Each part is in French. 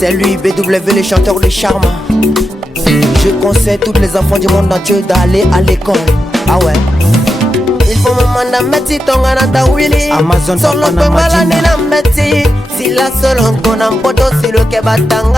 C'est lui, BW, les chanteurs de charme. Je conseille tous les enfants du monde entier d'aller à l'école. Ah ouais. Il faut me mandar meti tonga na tawili Amazon solo pengala ni na meti si la solo kona mpoto si lo ke batanga.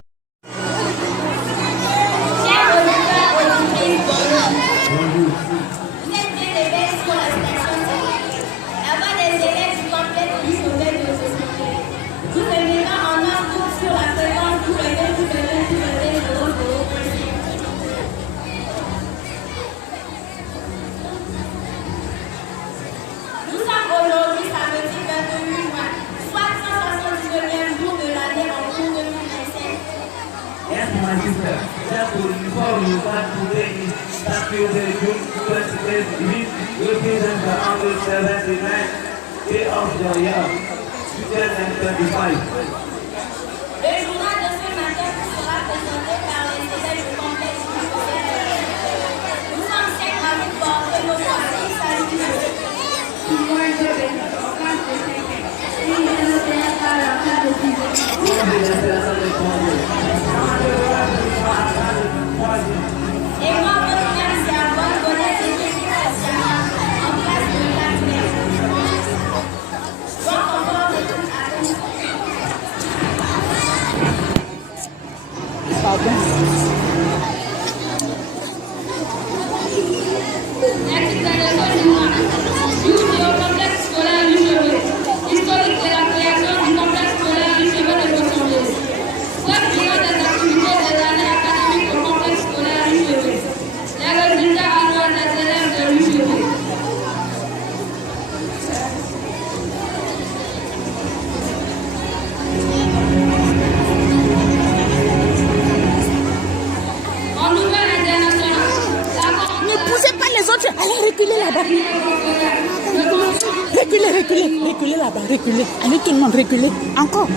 Reculez. Allez tout le monde, reculez. Encore.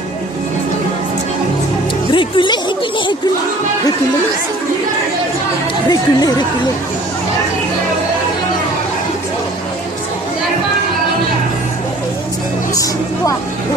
Reculez. Quoi? De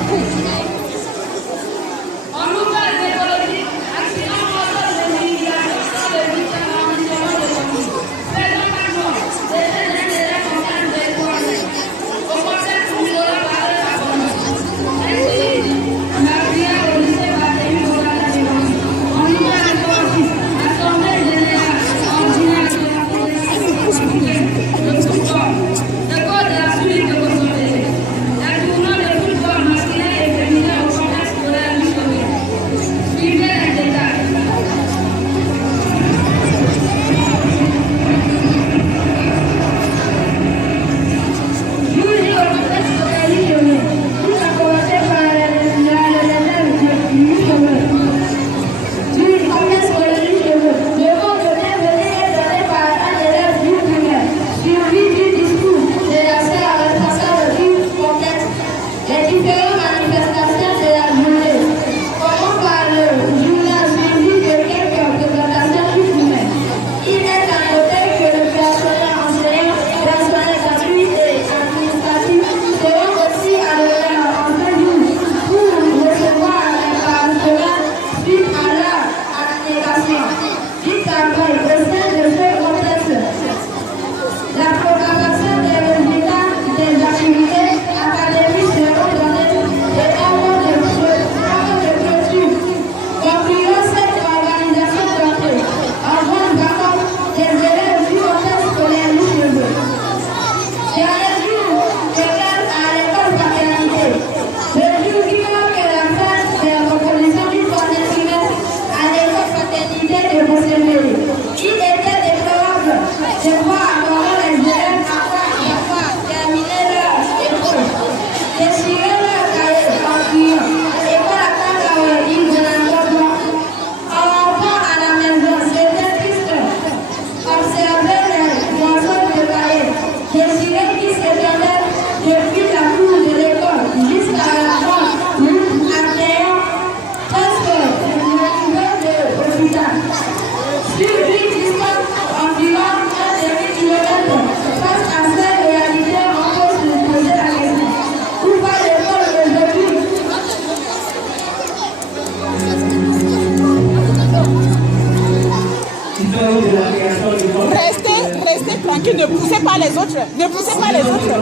pas les autres. Ne poussez pas les autres.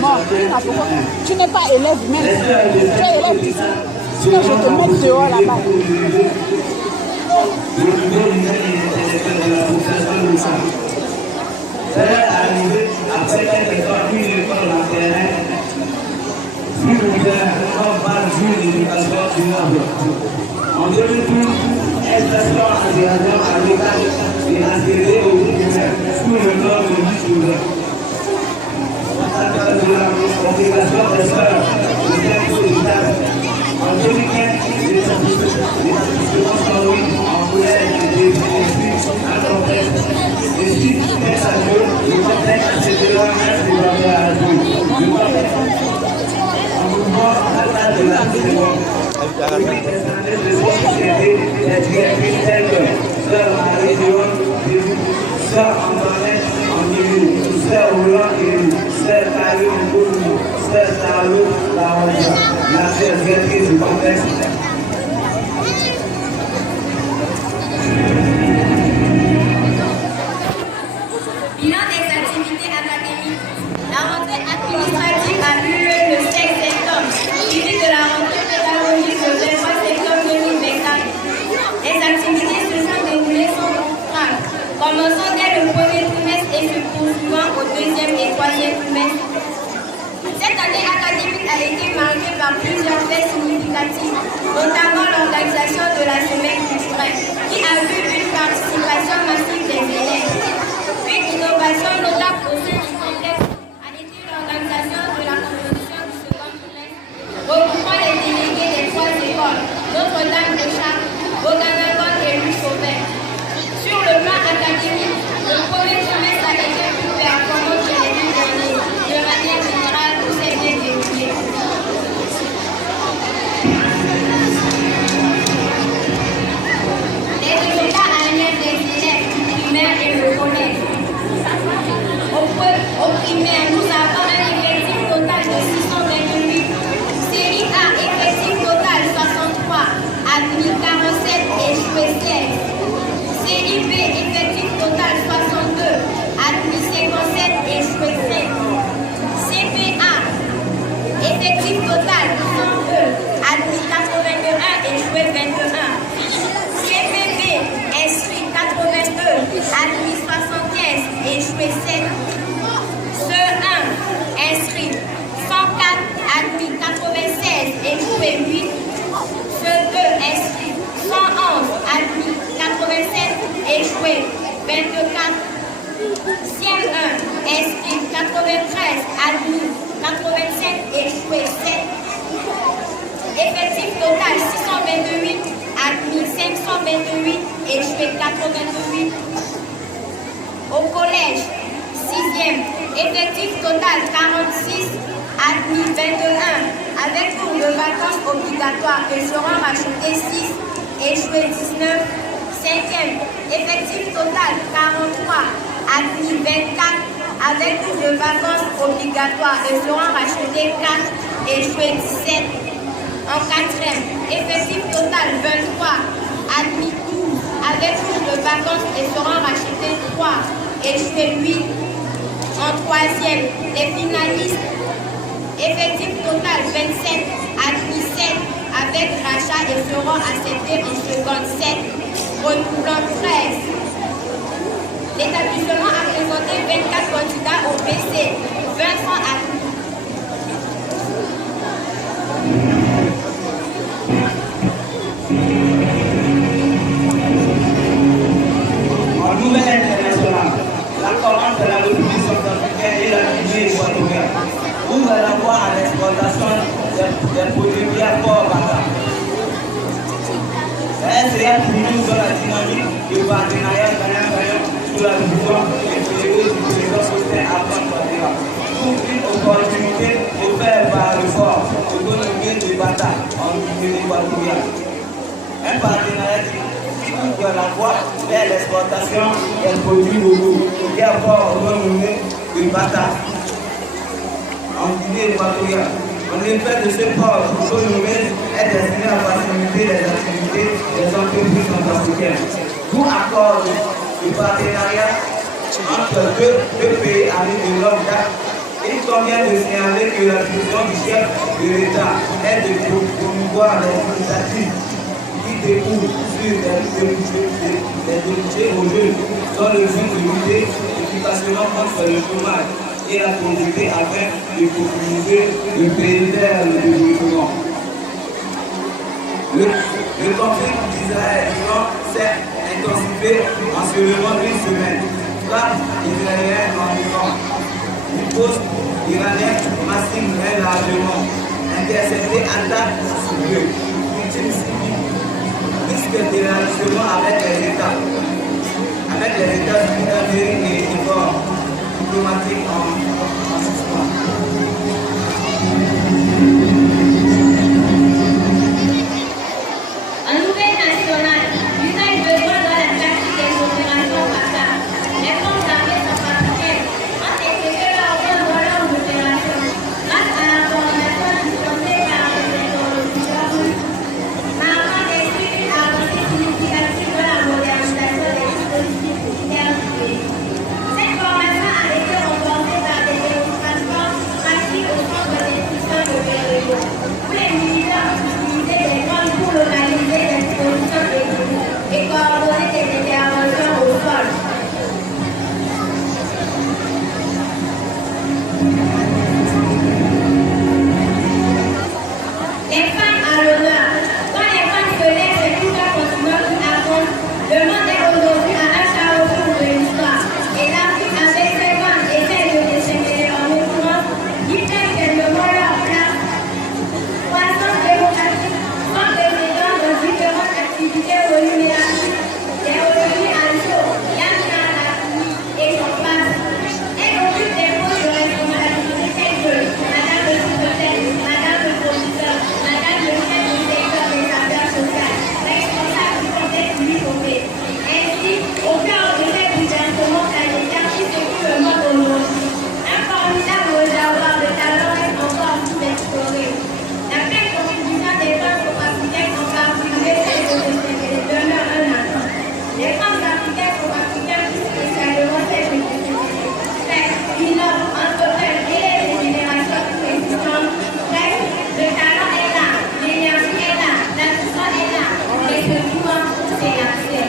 Bon, tu n'es pas élève même. Tu es élève ici. Sinon, je te mets dehors là-bas. En 2012, expression environnement amical et accéder au primaire sous le nom de Michoula. De la congrégation des sœurs de l'État. En 2015, les établissements sont mis en colère et définis à l'entrée. Les sites est à Dieu, le contexte accéléra même des barrières à Dieu. Le contexte en mouvement à la de la seconde. Sœur Marie-Léon, Sœur Antoinette Anguilou, Sœur Roland Guilou, Sœur Karine Boulou, Sœur Sarlo Laonja, la sœur directrice du complexe. Bilan des activités académiques. La rentrée administrative a eu lieu le 16 septembre, suivi de la rentrée pédagogique le 23 septembre 2024. Les activités se sont déroulées sans contrainte, commençant dès le premier trimestre et se poursuivant au deuxième et troisième trimestre. Cette année académique a été marquée par plusieurs faits significatifs, notamment l'organisation de la semaine culturelle, qui a vu une participation massive des élèves. Une innovation notable au sein du complexe a été l'organisation de la composition du second trimestre, regroupant les délégués des trois écoles, Notre-Dame de Chartres, Boganagon et Louis Chauvet. Sur le plan académique, le premier trimestre a été plus performant que les 2 derniers. De manière générale, tout s'est bien déroulé. Les résultats annuels des élèves du primaire et le collège. Au primaire, nous avons un effectif total de 628. Série A, effectif total 63. Admis 47, échoué 16. Série B, effectif total 62. Admis 57, échoué 5. CPA, effectif total 102. Admis 81, échoué 21. CPB, inscrit 82. Admis 75, échoué 7. CE1, inscrit 104, admis 96, échoué 8. CE2, inscrit 111, admis 87, échoué 24. CM1, inscrit 93, admis 87, échoué 7. Effectif total 628, admis 528, échoué 88. Au collège, 6e, effectif total 46, admis 21, avec cours de vacances obligatoires que seront rajoutés 6, échoué 19. 5e, effectif total 43, admis 24, avec cours de vacances obligatoires que seront rajoutés 4, échoué 17. En 4e, effectif total 23, admis 12, avec cours de vacances et seront rachetés 3, échoué 8. En 3e, les finalistes, effectif total 27, admis 7, avec rachat et seront acceptés en seconde 7, redoublant 13. L'établissement a présenté 24 candidats au PC, 20 sont admis. En nouvelle internationale, la commande de la République centrafricaine et la Guinée équatoriale ouvre la voie à l'exportation des produits bien forts Bata. Elle sera toujours dans la dynamique du partenariat gagnant-gagnant sous la vision et du président Faustin Archange Touadéra pour une opportunité offerte par le fort autonomie de Bata en Guinée équatoriale. Un partenariat qui ouvre la voie vers l'exportation des produits locaux bien forts autonomie de Bata en Guinée équatoriale. En effet, de ce port autonomé est destiné à faciliter les activités des entreprises centrafricaines. D'où accorde le partenariat entre deux pays amis de longue date. Il convient de signaler que la mission du chef de l'État est de promouvoir les initiatives qui découvrent sur les débouchés aux jeunes dans le but de lutter efficacement contre le chômage et la pauvreté afin de populariser le pays vers le développement. Le conflit d'Israël-Iran s'est intensifié en seulement une semaine. Frappe israélienne en Iran. Une pause iranienne massive mais largement interceptée attaque ciblée. Victime civile. Risque d'élargissement avec les États-Unis d'Amérique et efforts diplomatiques en suspens. En nouvelle nationale, l'usage de droit dans la pratique des opérations fatales. Les forces armées centrafricaines ont effectué leur rôle dans leurs opérations grâce à la coordination dispensée par les interlocuteurs russes, marquant ainsi une avancée significative dans la modernisation des dispositifs militaires du pays. Cette formation a été renforcée par des démonstrations pratiques au centre d'instruction de Berlin, où les militaires ont utilisé des drones pour localiser les dispositions et coordonner des interventions au sol. Les femmes à l'honneur. Quand les femmes se lèvent et tout en continuant qui avance, le monde est aujourd'hui à un carrefour de l'histoire. Et l'Afrique avec ses femmes essaie de déterminer leur mouvement, libère tellement leur place. Croissance démocratique, sans précédent dans différentes activités rémunératrices, des revenus annuaux, l'Amina et j'en passe. Elle occupe des postes de responsabilité tels que Madame le secrétaire, Madame le professeur, Madame le chef du secteur des affaires sociales, responsable du contexte lui-même. Ainsi, au cœur de cette bouleversement planétaire qui sécure le monde aujourd'hui, un formidable réservoir de talents est encore sous-exploré. La pleine contribution des femmes africaines en particulier celle de CCD demeure un attente. Les femmes africaines plus spécialement celles de CCD innovent, entreprennent et les générations plus existantes. Bref, le talent est là, l'énergie est là, la puissance est là, mais ce qui manque, c'est l'accès.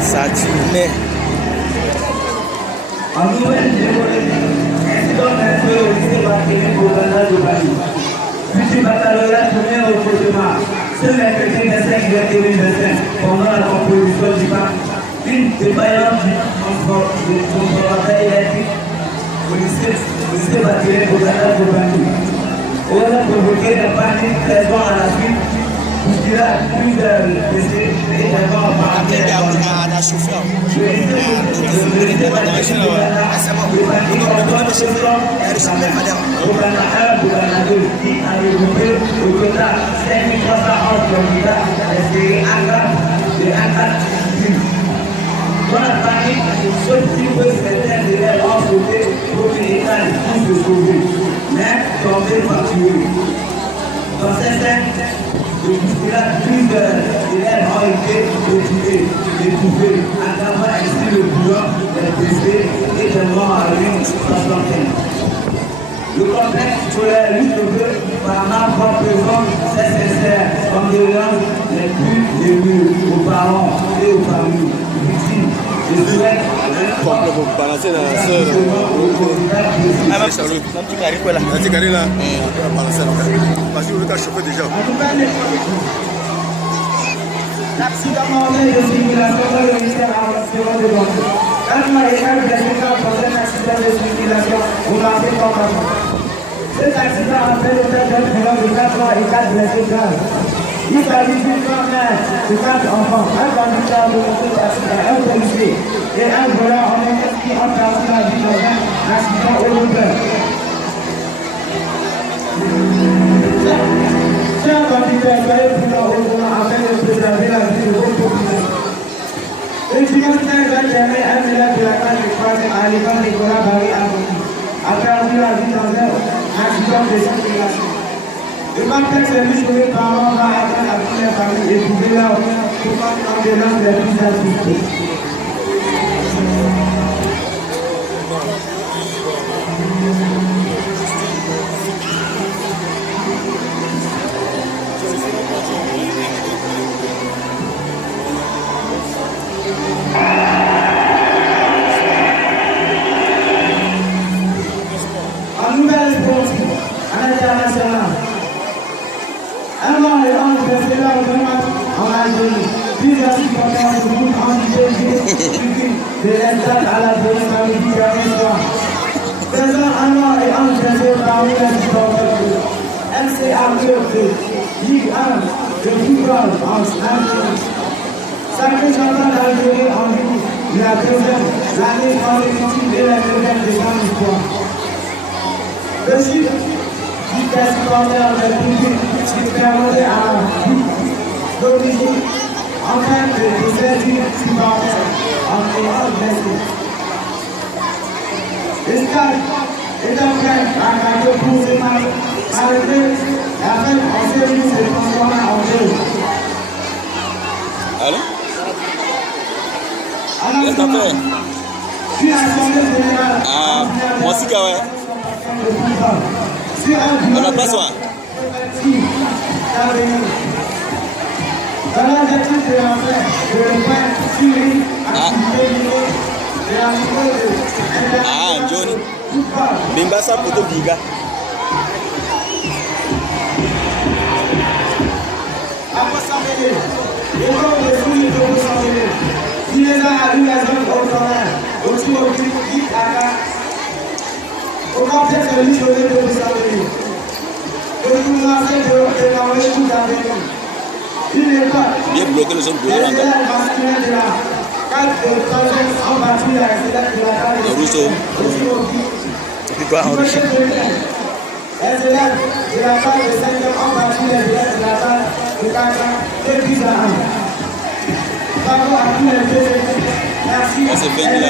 Satiné. En Nouvelle-Calédonie, incident d'un feu au lycée Barthélémy Boganda de Bali. Puis du baccalauréat tourné au cauchemar. Ce mercredi 25 juillet 2025, pendant la composition du bac, une défaillance du transformateur électrique au lycée Barthélémy Boganda de Bali. On a provoqué la panique 13 ans à la suite. Il a plusieurs blessés et d'abord par la chauffeur. Dans la panique, sauf si certains élèves ont sauté pour que l'État puisse se sauver, mais tombés par tuer. Dans ces scènes, plusieurs élèves ont été retirés, étouffés, aggravant ainsi le bilan des blessés et des morts à l'une soixantaine. Le complexe scolaire lutte par ma propre présence, c'est sincère, condoléances les plus émus aux parents et aux familles victimes. Je souhaite Pour balancer dans la sœur. Ah, ma soeur, le petit carré quoi là? Le petit carré là, on va balancer là. Parce que le cas chauffé déjà. L'accident mortel de circulation dans le ministère a enregistré de l'ordre. Quand il m'a écrit des résultats pour un accident de circulation, vous m'avez compris. Cet accident a fait le fait d'un pilote de 4 ans et 4 blessés graves. Il s'agit d'une grand-mère de 4 enfants, un conducteur de moto-taxi, un policier et un voleur en Écosse qui ont perdu la vie dans un accident européen. Chers conducteurs, soyez prudents au volant afin de préserver la vie de votre population. Le dimanche 15 juin dernier, un élève de la classe de 3e à l'école Nicolas Barry a perdu la vie dans un accident de circulation. Le matin, c'est lui que les parents vont attendre à toutes les familles et trouver là pour faire l'ambulance des plus assistés. En nouvelle réponse, à l'international. Alors, les hommes de cela en Algérie, plusieurs supporters de groupe anti-Jésus de l'estate à la Jérusalem du dernier soir. Présents alors et engagés parmi les supporters MCA2, Ligue 1 de football en Algérie. Sacré champion d'Algérie en vie, la deuxième, l'année consécutive et la deuxième de son histoire. Le chiffre du supporter de public qui permettait à la vie d'origine en train de servir supporters en ayant blessé. Le stade est en train d'arrêter pour ces matchs arrêtés et après en série se transformer en jeu. Allô? Alors, puis l'Assemblée générale. Ah, moi aussi, ouais. On a pas soin. Ah, Johnny. Bimba sa poto biga. Il les a eu la zone au travail, autour du public à la. Au quartier de l'isolé de Saint-Denis. Le gouvernement de l'envoyer tout à l'heure. Il n'est pas. Bien bloqué le zone de l'envoi. Il est masculin de la 4 de 3e en battu la SLF de la CAD. Le Rousseau. Et quoi en Russie? SLF de la 4 de 5e en battu la SLF de la CAD de 4 depuis à 1. Bravo à tous les deux. Merci. C'est fini là.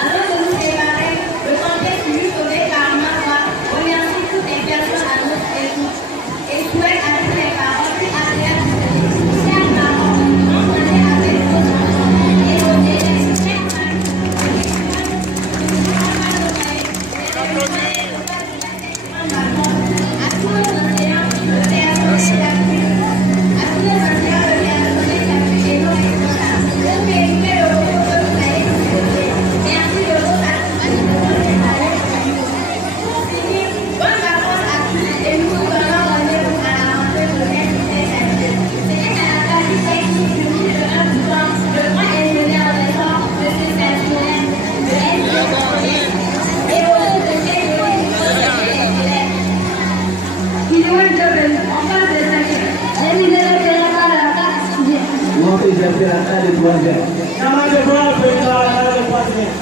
Avant de nous séparer, le contexte lui sauvé par Marwa remercie toutes les personnes à notre écoute et souhaite à tous les parents plus agréables de venir. Chers parents, comprenez avec vos enfants et vos élèves, chers familles, à tous nos enseignants, le personnel d'accueil, à tous les enseignants, le personnel d'accueil et nos responsables. Vous méritez le repos que vous allez nous donner. Merci de votre attention. Pour finir, bonnes vacances à tous et nous vous donnons rendez-vous à la rentrée de l'NCSS. C'était à la partie technique du ministre de l'Instruction, le grand ingénieur des forces de ce personnel de l'NCSS et au nom de ces qui doit devenir en face de sa vie. Les minéraux de la part de la carte étudiante. Moi, j'ai fait la salle de troisième. Il y a mal de voir un peu dans la salle de troisième.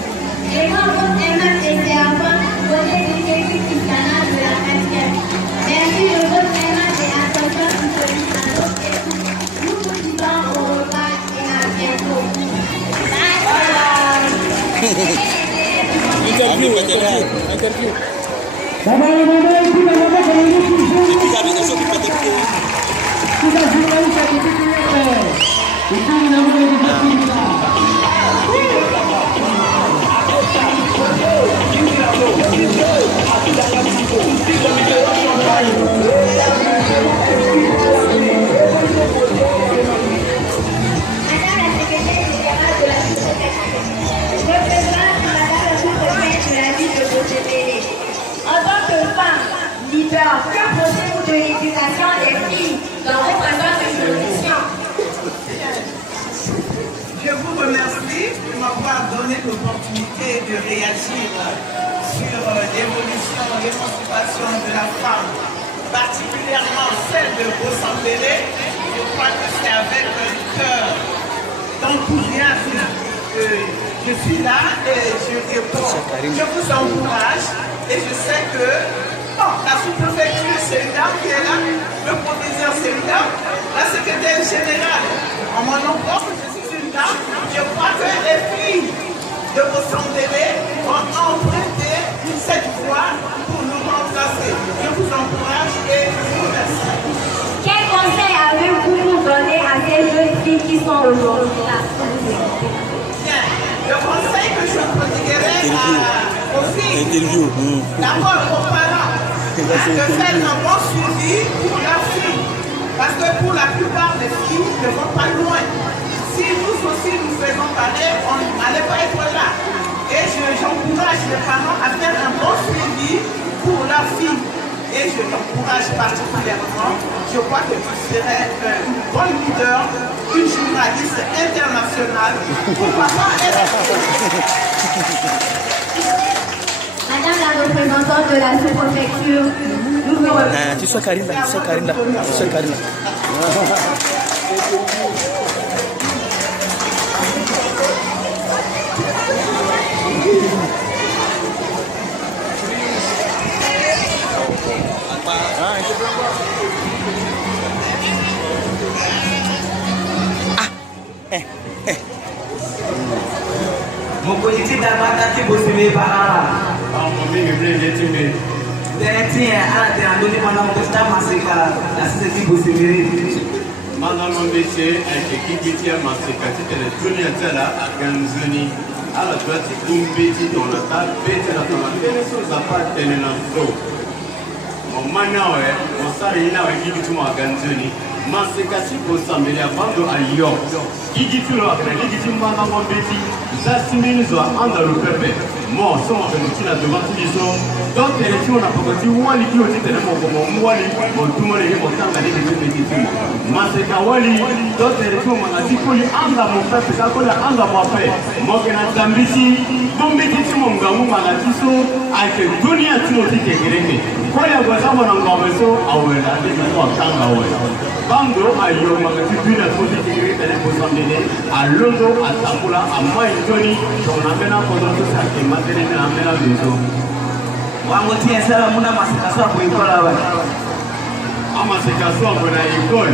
Et quand vous aimez et enfants, votez l'équipe canal de la 4e. Merci de votre aimant et attention qui se lit à notre écoute. Nous vous disons au revoir et à bientôt. Bye bye. Interview. En tant que femme, leader, que pensez-vous de l'éducation des filles dans votre zone de juridiction? Je vous remercie de m'avoir donné l'opportunité de réagir sur l'évolution, l'émancipation de la femme, particulièrement celle de Rossambélé. Je crois que c'est avec un cœur d'enthousiasme que je suis là et je réponds. Je vous encourage et je sais que la sous-préfecture, c'est une dame qui est là, le proviseur, c'est une dame, la secrétaire générale, en mon nom propre, je suis une dame. Je crois que les filles de vos semblés ont emprunté cette voie pour nous remplacer. Je vous encourage et je vous remercie. Quel conseil avez-vous pour donner à ces jeunes filles qui sont aujourd'hui là? Bien, le conseil que je prodiguerai aux filles, d'abord aux parents, de faire un bon suivi pour leurs filles. Parce que pour la plupart des filles ne vont pas loin. Si nous aussi nous faisons pareil, on n'allait pas être là. Et j'encourage les parents à faire un bon suivi pour leurs filles. Et je t'encourage particulièrement. Je crois que tu serais une bonne leader, une journaliste internationale. Pourquoi pas être... Madame la représentante de la sous-préfecture, nous vous remercions. Tu sois Karina, tu sois Karina, tu sois Karina. Mon politique d'abord qui bosse mes parents. Mon mère est bien timide. Tiens, à la dernière, madame, que je t'ai massé la société bosse mes. Madame, mon métier, avec qui qui tient massé, quand tu es le premier là à Ganzoni, à la droite, tu me dans la table, bête la table, les choses à part tenir dans le dos. Mon manawe, mon sarina, qui tu m'as Ganzoni. Masekasi posambele abando ayo igitulo akana legitima na mombeti zasiminizo anda lupepe mo somo pemutina devant liso donc élection na pokoti wali kilo titene mo wali mo tumole he mo tanga legitima legitima maseka wali donc élection mo na tikoli anda mo pepe ka kola anda mo pe mo kena tambisi mombeti timo ngamu mana tiso ake dunia timo tikegereke koya gwazamo na ngameso awela legitima tanga awela Bando ayo magati bina kote kiri tele posambele alondo atakula amaitoni tonamena kodoto sake matene na mena bizo wango tie sala muna masikaso ko ikola wa amasikaso ko na ikol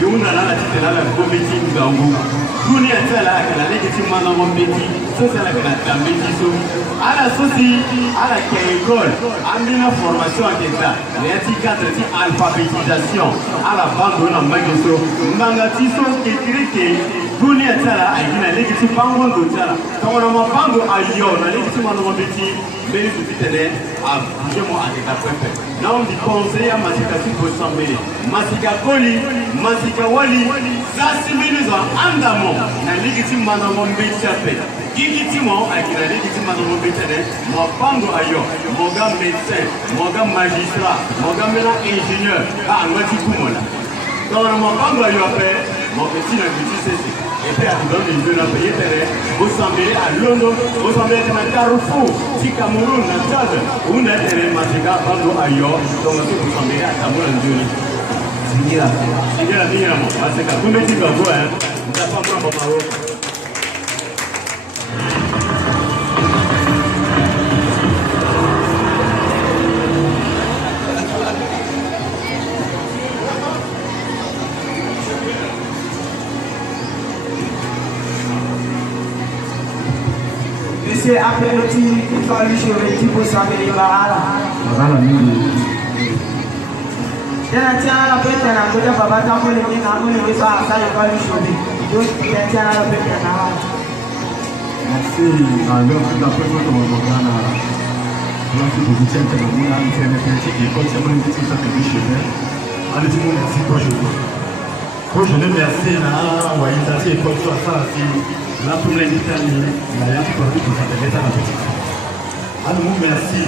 yuna na titela la komiti ngangu dunia tala kana legiti mana mombeti so sala kana tambeti so ala sosi ala ke ikol amina formation aketa leti cadre ti alphabétisation ala bando na magiso ngangati so kekirike dunia tala akina legiti bango ndo tala kama na bango ayo na legiti mana mombeti beli tutitele a jemo aketa pepe na on di conseiller masika si ko sambele masika koli masika wali zasimilizo andamo na legiti mana mombeti ape Gigitimo akina legitime na mombetene mopango ayo moga médecin moga magistrat moga mena ingénieur a ngati kumola donc na mopango ayo ape mon petit na petit ceci et puis à donner une bonne paye terre vous semblez à Londres vous semblez na Carrefour si Cameroun na Tchad ou na terre masika bando ayo donc vous semblez à Cameroun nduni singira mo masika kumeti babo ndapa kwa mama Monsieur après le petit, il faut aller sur le petit pour s'amener là. Voilà, Tiens, la bête, elle a donné à Baba Tambo, les gens ont eu ça, ça, il va lui chauffer. Donc, tiens, la bête, elle a. Merci. Alors, d'après moi, comme on a merci pour vous tiens, comme on a fait une critique et quand il y a une critique, ça fait du chemin. Allez-y, merci pour aujourd'hui. Pour je merci à Waïtati et pour toi, ça, la première l'Italie, la Yati pour vous, ça fait la petite. Alors, merci.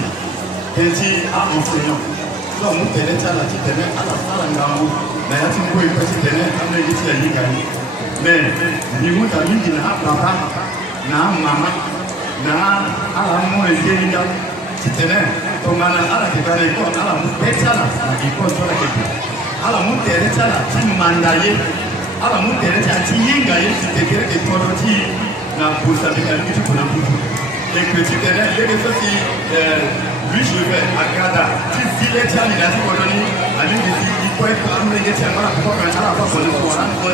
Merci à enseignant. Nous avons fait l'état la petite année, à la salle en la Yati pour une petite année, à la Yati à l'Igali. Mais, nous avons mis la papa, na mama, na à la mort et Zéliga, petite année, comme à la Kébale, à la Moussala, la Kébale, sur la Kébale. Ala mute erechala timandaye ala mute erechala tiyinga yesikekere ke toroti na kusabika kitu kuna mtu ekwetikere leke sosi lui je vais agrada ti zile chali na ti kodoni ali Kwa hiyo tunamlegesha mara kwa mara hapa kwa kwa kwa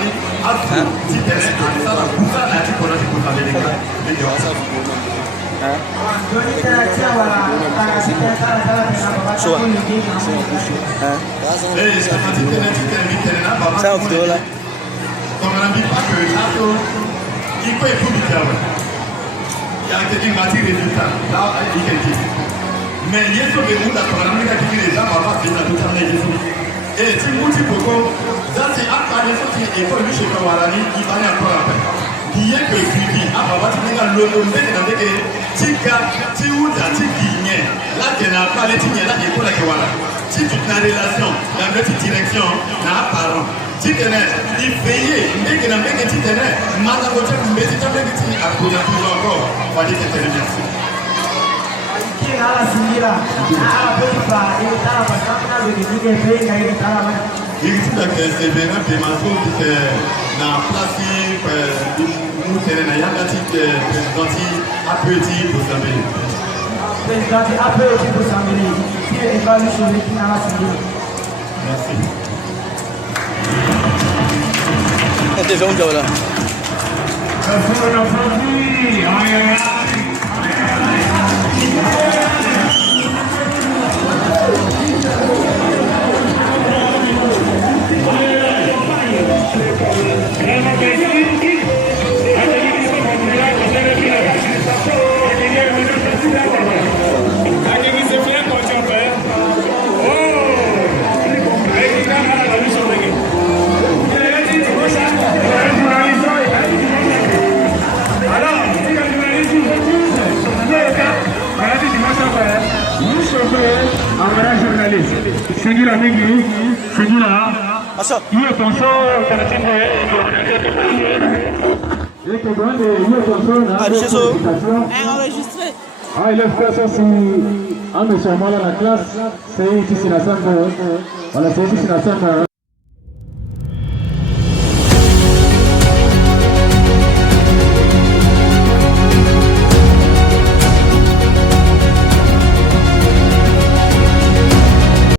afu titele anasala kusa na tikona tikutabilika. Ndio sasa. Ça off là. Donc on a dit pas que l'auto il peut être public là. Il y a des matières résultats là il est dit. Mais il y a ce que nous d'accord on a dit les gens va faire ça tout à l'heure. Et si vous dites pourquoi ça c'est à part les autres et pour lui chez Kawarani il va y encore après. Il y a que suivi à Baba tu n'as le nom de que tika ti uta tikinye là tu n'as pas les tignes là et pour la Kawara. Si tu as une relation dans cette direction na parent si tu es il veille mais que na mec tu tenais madame tu mais tu as mec tu a pour encore va dire que tu es merci. Il dit que c'est vraiment des maçons qui sont dans la place nous sommes dans la présidenti appétit pour s'amener. Présidenti appétit pour s'amener. Merci. C'est déjà un job là. Segura mingi, segura. Asa. Hiyo tonso taratibu Enregistré. Ah, il est fait ça si un monsieur là la classe, c'est ici c'est la salle. Voilà, c'est ici c'est la salle.